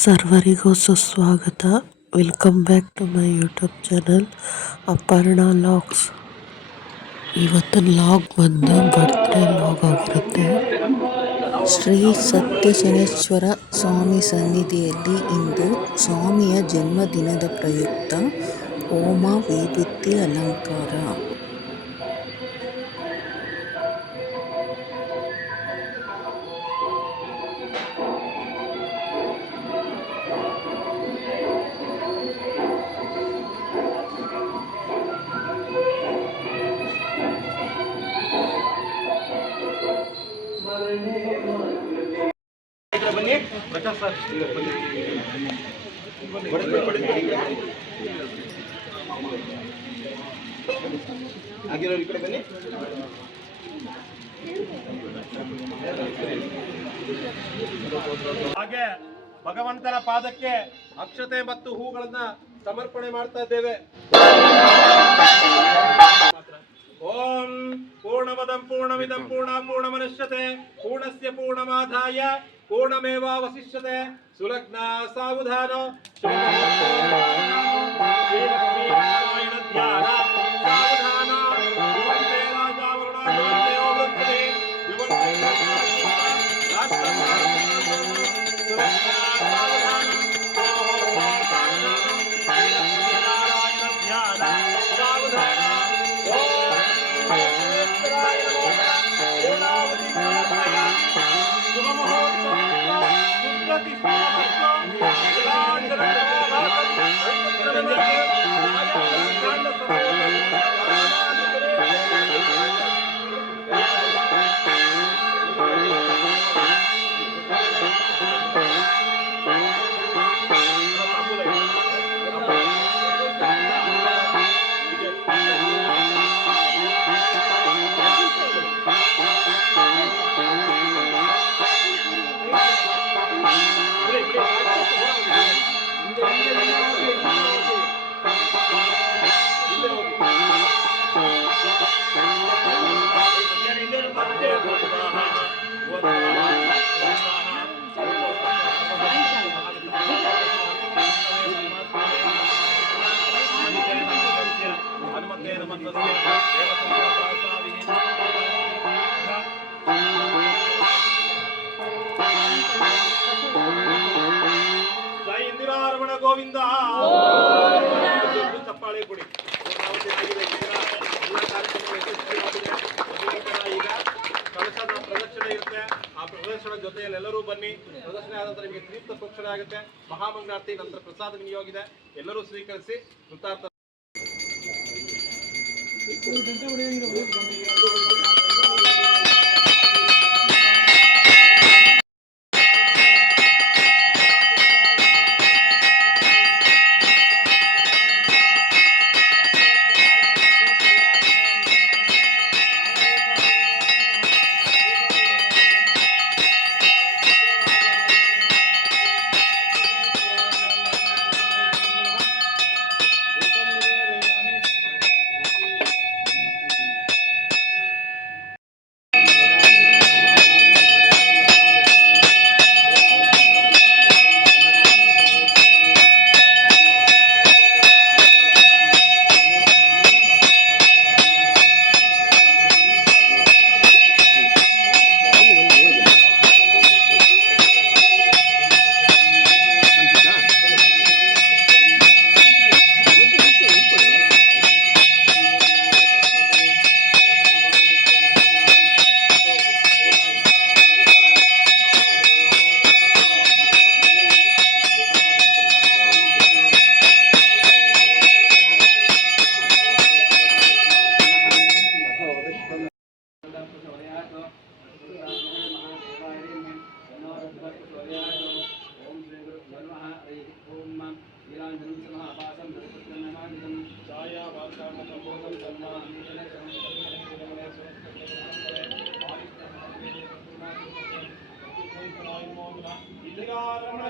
ಸರ್ವರಿಗೂ ಸುಸ್ವಾಗತ. Welcome back to my YouTube channel Aparna logs. ಇವತ್ತು ಲಾಗ್ ಬಂದು ಬರ್ತ್ಡೇ ಲಾಗ್ ಆಗಿರುತ್ತೆ. ಶ್ರೀ ಸತ್ಯಶನೇಶ್ವರ ಸ್ವಾಮಿ ಸನ್ನಿಧಿಯಲ್ಲಿ ಇಂದು ಸ್ವಾಮಿಯ ಜನ್ಮದಿನದ ಪ್ರಯುಕ್ತ ಹೋಮ ವಿಭೂತಿ ಅಲಂಕಾರ. ಹಾಗೆ ಭಗವಂತನ ಪಾದಕ್ಕೆ ಅಕ್ಷತೆ ಮತ್ತು ಹೂಗಳನ್ನ ಸಮರ್ಪಣೆ ಮಾಡ್ತಾ ಇದ್ದೇವೆ. ಓಂ ಪೂರ್ಣಮದಂ ಪೂರ್ಣಮಿದಂ ಪೂರ್ಣ ಪೂರ್ಣಮನುಷ್ಯತೆ ಪೂರ್ಣಸ್ಯ ಪೂರ್ಣಮಾದಾಯ पूर्णमेवावशिष्यते सुलग्ना सावधान। Spotify. ಯಶಸ್ವಿಯಾಗಿದೆ. ಗೋವಿಂದ. ಚಪ್ಪಾಳೆ ಈಗ ಪ್ರದರ್ಶನ ಪ್ರದರ್ಶನ ಇರುತ್ತೆ ಆ ಪ್ರದಕ್ಷಿಣ ಜೊತೆಯಲ್ಲಿ ಎಲ್ಲರೂ ಬನ್ನಿ. ಪ್ರದರ್ಶನ ಆದ ನಂತರ ನಿಮಗೆ ತೀರ್ಥ ಪ್ರೋಕ್ಷಣೆ ಆಗುತ್ತೆ. ಮಹಾಮಂಗಳಾರತಿ, ನಂತರ ಪ್ರಸಾದ ವಿನಿಯೋಗ ಇದೆ. ಎಲ್ಲರೂ ಸ್ವೀಕರಿಸಿ, ಕೃತಾರ್ಥ ಇಂದಿರಾರಮಣ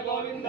ಗೋವಿಂದ